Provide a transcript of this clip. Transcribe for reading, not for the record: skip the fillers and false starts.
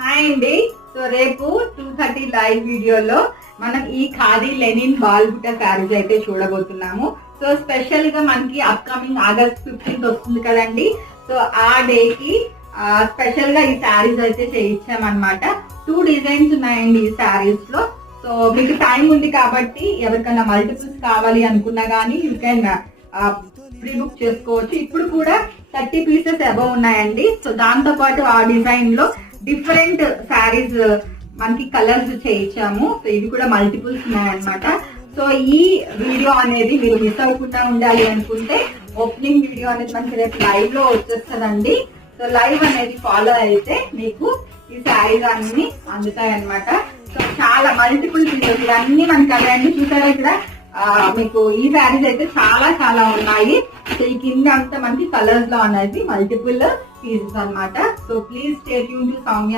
Hi అండి. So రేపు 2:30 live వీడియోలో మనం ఈ ఖాదీ లెనిన్ బాల్ బుట్ట శారీస్ అయితే చూడబోతున్నాము. సో స్పెషల్ గా మనకి అప్కమింగ్ ఆగస్ట్ 15th వస్తుంది కదండి. సో ఆ డేకి స్పెషల్ గా ఈ శారీస్ అయితే చేయించామన్నమాట. 2 డిజైన్స్ ఉన్నాయండి ఈ శారీస్ లో. సో మీకు టైం ఉంది కాబట్టి ఎవరికైనా మల్టిపుల్స్ కావాలి అనుకున్నా గానీ యూ కెన్ ప్రీ బుక్ చేసుకోవచ్చు. ఇప్పుడు కూడా 30 పీసెస్ అబవ్ ఉన్నాయండి. సో దాంతో పాటు ఆ డిజైన్ లో డిఫరెంట్ శారీస్ మనకి కలర్స్ చేయించాము. సో ఇవి కూడా మల్టిపుల్స్ ఉన్నాయన్నమాట. సో ఈ వీడియో అనేది మీరు మిస్ అవ్వకుండా ఉండాలి అనుకుంటే ఓపెనింగ్ వీడియో అనేది మనకి రేపు లైవ్ లో వచ్చేస్తుందండి. సో లైవ్ అనేది ఫాలో అయితే మీకు ఈ శారీస్ అన్ని అందుతాయి అనమాట. సో చాలా మల్టిపుల్ పీసెస్ ఇవన్నీ మనకి అదే చూసారా ఇక్కడ మీకు ఈ శారీస్ అయితే చాలా చాలా ఉన్నాయి. సో ఈ కింద అంతా మనకి కలర్స్ లో అనేది మల్టిపుల్ పీసెస్ అన్నమాట. So please stay tune to Soumya